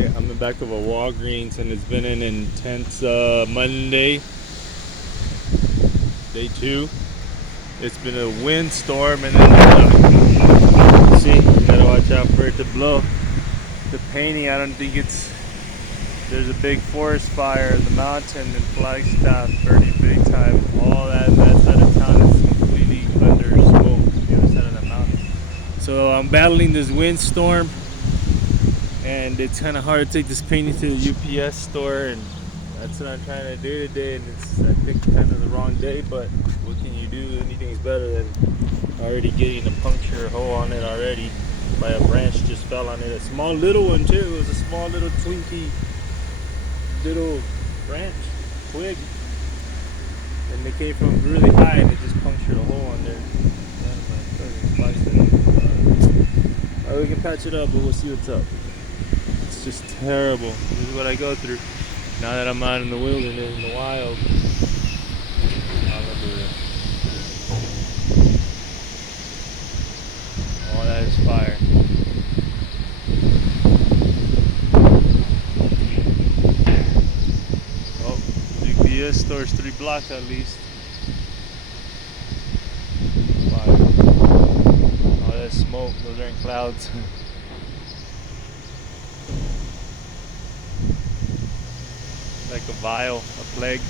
right? I'm in the back of a Walgreens, and it's been an intense Monday, day 2. It's been a windstorm, and then see, you gotta watch out for it to blow. The painting, I don't think there's a big forest fire in the mountain in Flagstaff, pretty big time. All that side of town is completely under smoke, the other side of the mountain. So I'm battling this windstorm, and it's kind of hard to take this painting to the UPS store, and that's what I'm trying to do today. And I picked kind of the wrong day, but what can you do? Anything's better than already getting a puncture hole on it already by a branch just fell on it. A small little one too. It was a small little twinky little branch, twig, and they came from really high, and it just punctured a hole on there. We can patch it up, but we'll see what's up. It's just terrible. This is what I go through now that I'm out in the wilderness, in the wild. Hallelujah. All that is fire. Oh, UPS store's 3 blocks at least. Fire. All that smoke, those aren't clouds. Like a vial, a plague.